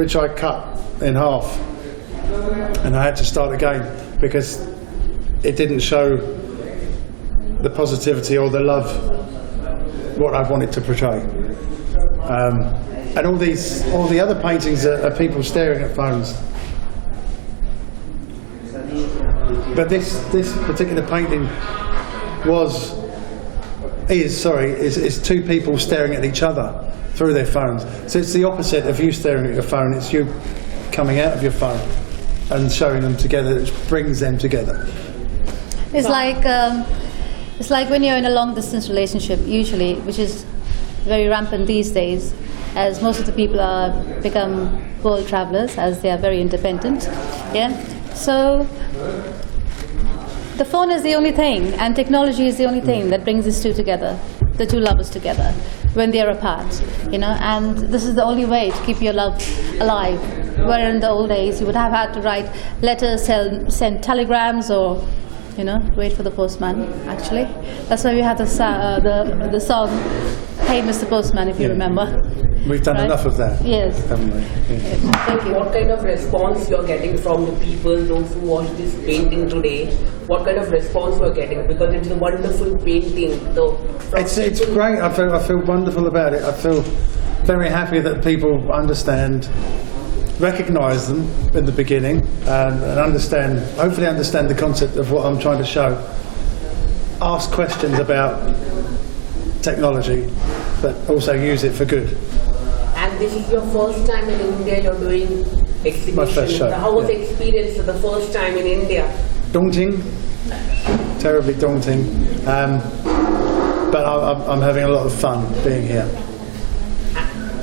which I cut in half, and I had to start again because it didn't show the positivity or the love what I wanted to portray. And all the other paintings are people staring at phones. But this particular painting is two people staring at each other through their phones. So it's the opposite of you staring at your phone. It's you coming out of your phone and showing them together, which brings them together. It's like when you're in a long distance relationship, usually, which is very rampant these days, as most of the people are become world travelers, as they are very independent. Yeah. So the phone is the only thing, and technology is the only thing that brings these two together, the two lovers together, when they are apart, you know. And this is the only way to keep your love alive. Where in the old days you would have had to write letters, send telegrams, or wait for the postman. Actually, that's why we have the song "Hey, Mr. Postman," if you remember. We've done enough of that. Yes. Haven't we? Yes. Thank you. What kind of response you are getting from the people, those who watch this painting today? What kind of response you are getting? Because it's a wonderful painting. It's great. I feel wonderful about it. I feel very happy that people understand, recognise them in the beginning, and hopefully understand the concept of what I'm trying to show. Ask questions about technology, but also use it for good. And this is your first time in India, you're doing exhibition. My first show. How was the experience for the first time in India? Daunting, terribly daunting, but I'm having a lot of fun being here.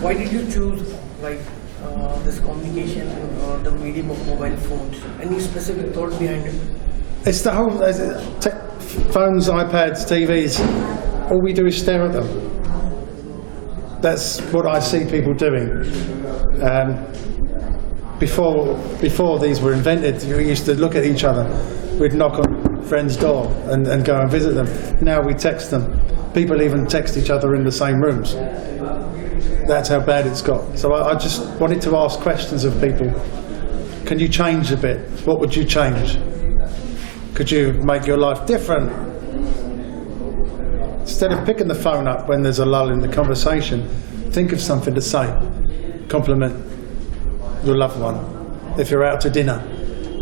Why did you choose this communication or the medium of mobile phones? Any specific thought behind it? It's the whole phones, iPads, TVs. All we do is stare at them. That's what I see people doing. Before these were invented, we used to look at each other. We'd knock on a friend's door and go and visit them. Now we text them. People even text each other in the same rooms. That's how bad it's got. So I just wanted to ask questions of people. Can you change a bit? What would you change? Could you make your life different? Instead of picking the phone up when there's a lull in the conversation, think of something to say. Compliment your loved one. If you're out to dinner,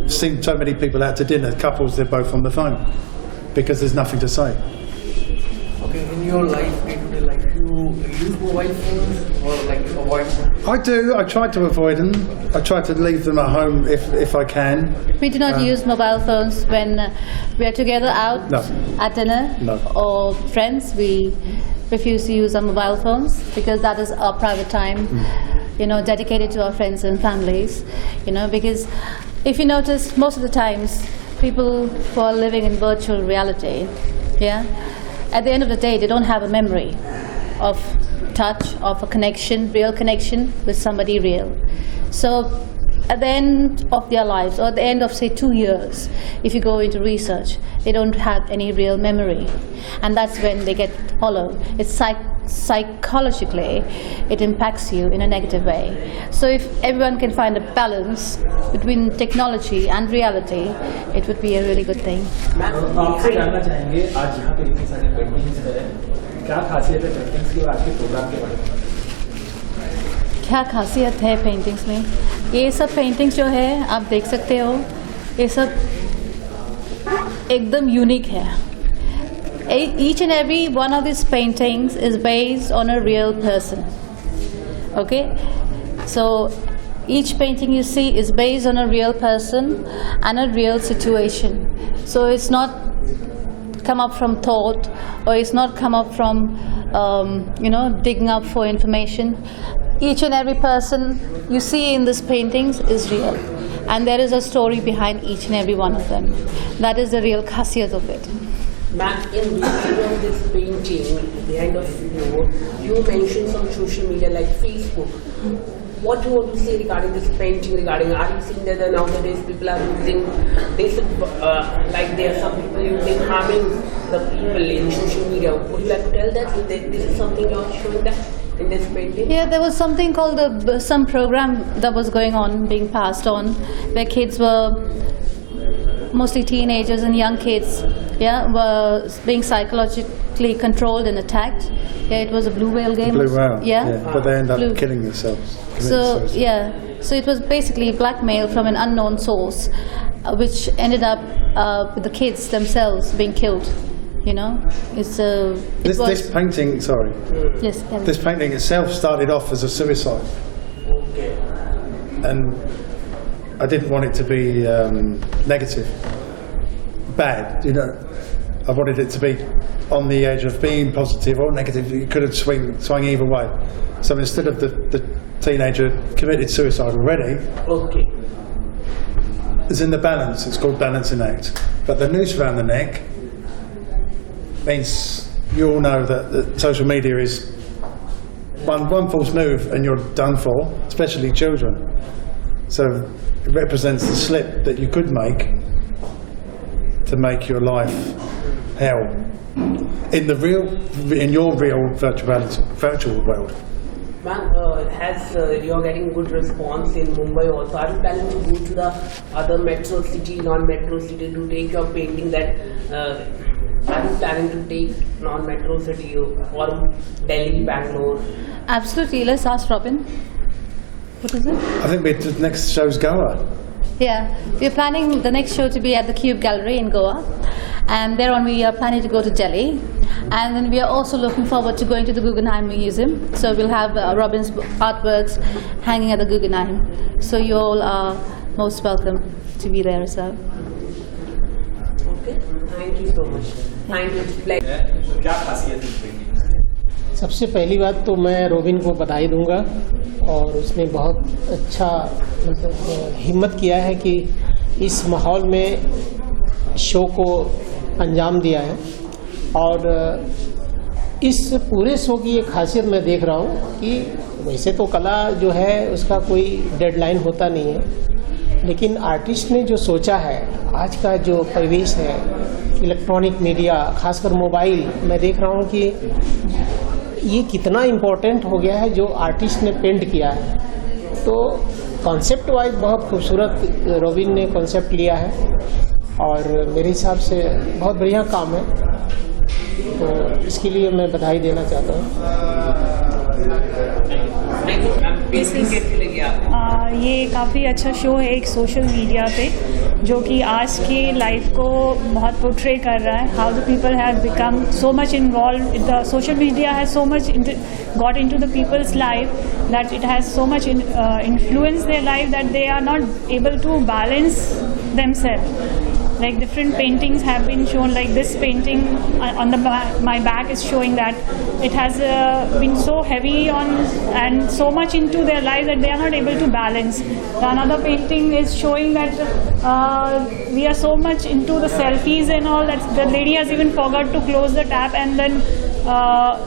I've seen so many people out to dinner, couples, they're both on the phone because there's nothing to say. Okay, in your life, day-to-day life, you use mobile phones or avoid them? I do. I try to avoid them. I try to leave them at home if I can. We do not use mobile phones when we are together out at dinner or friends. We refuse to use our mobile phones because that is our private time, dedicated to our friends and families. Because if you notice, most of the times people who are living in virtual reality, at the end of the day, they don't have a memory of touch, of a connection, real connection with somebody real. So at the end of their lives, or at the end of, say, 2 years, if you go into research, they don't have any real memory. And that's when they get hollow. It's psychologically, it impacts you in a negative way. So if everyone can find a balance between technology and reality, it would be a really good thing. आपसे जानना चाहेंगे आज यहाँ पे इतनी सारी paintings है, क्या खासियत है पेंटिंग्स की और आज के प्रोग्राम के बारे में? क्या खासियत है पेंटिंग्स में? ये सब पेंटिंग्स जो है आप देख सकते हो, ये सब एकदम यूनिक है. Each and every one of these paintings is based on a real person. Okay? So each painting you see is based on a real person and a real situation. So it's not come up from thought, or it's not come up from digging up for information. Each and every person you see in these paintings is real, and there is a story behind each and every one of them. That is the real khasiyat of it. Ma'am, in behind of this painting, behind of you mentioned some social media like Facebook. What do you want to say regarding this painting? Are you seeing that nowadays people are using this, like there are some people using harming the people in social media? Would you like to tell that this is something you are showing that? in this painting? Yeah, there was something called some program that was going on, being passed on, where kids were, mostly teenagers and young kids, yeah, were being psychologically controlled and attacked. Yeah, it was a blue whale game. Blue whale. Yeah. But they end up killing themselves. So yeah, so it was basically blackmail from an unknown source, which ended up with the kids themselves being killed. You know, it's this painting. Sorry. Yes. Kelly. This painting itself started off as a suicide. Okay. And I didn't want it to be negative, bad. You know, I wanted it to be on the edge of being positive or negative. It could have swung either way. So instead of the teenager committed suicide already, Okay. it's in the balance. It's called balancing act. But the noose around the neck means you all know that social media is one false move and you're done for, especially children. So it represents the slip that you could make to make your life hell in your real virtual world. Ma'am, you're getting good response in Mumbai also. Are you planning to go to the other metro city, non-metro city to take your painting that, are you planning to take non-metro city or Delhi, Bangalore? Absolutely. Let's ask Robin. What is it? I think the next show's Goa. Yeah, we're planning the next show to be at the Cube Gallery in Goa, and thereon we are planning to go to Delhi, and then we are also looking forward to going to the Guggenheim Museum. So we'll have Robin's artworks hanging at the Guggenheim. So you all are most welcome to be there as well. Okay, thank you so much. Thank you. तो क्या खासियत है इस painting की? सबसे पहली बात तो मैं रोबिन को बधाई दूंगा, और उसने बहुत अच्छा मतलब हिम्मत किया है कि इस माहौल में शो को अंजाम दिया है। और इस पूरे शो की एक खासियत मैं देख रहा हूँ कि वैसे तो कला जो है उसका कोई डेडलाइन होता नहीं है, लेकिन आर्टिस्ट ने जो सोचा है, आज का जो परिवेश है, इलेक्ट्रॉनिक मीडिया, खासकर मोबाइल, मैं देख रहा हूँ कि ये कितना इम्पोर्टेंट हो गया है जो आर्टिस्ट ने पेंट किया है। तो कॉन्सेप्ट वाइज बहुत खूबसूरत रोबिन ने कॉन्सेप्ट लिया है और मेरे हिसाब से बहुत बढ़िया काम है, तो इसके लिए मैं बधाई देना चाहता हूँ। ये काफ़ी अच्छा शो है एक सोशल मीडिया पे, जो कि आज की लाइफ को बहुत पोर्ट्रे कर रहा है। How the people have become so much involve, the social media has so much got into the people's life that it has so much influenced their life that they are not able to balance themselves. Like different paintings have been shown, like this painting on my back is showing that it has been so heavy on and so much into their life that they are not able to balance. Another painting is showing that we are so much into the selfies and all that the lady has even forgot to close the tap, and then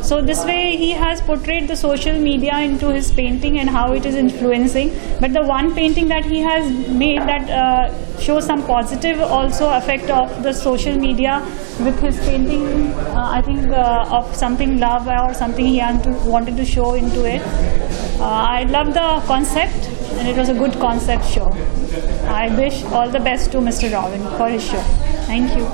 so this way he has portrayed the social media into his painting and how it is influencing. But the one painting that he has made that shows some positive also effect of the social media with his painting, I think of something love or something he wanted to show into it. I love the concept and it was a good concept show. I wish all the best to Mr. Rabin for his show. Thank you.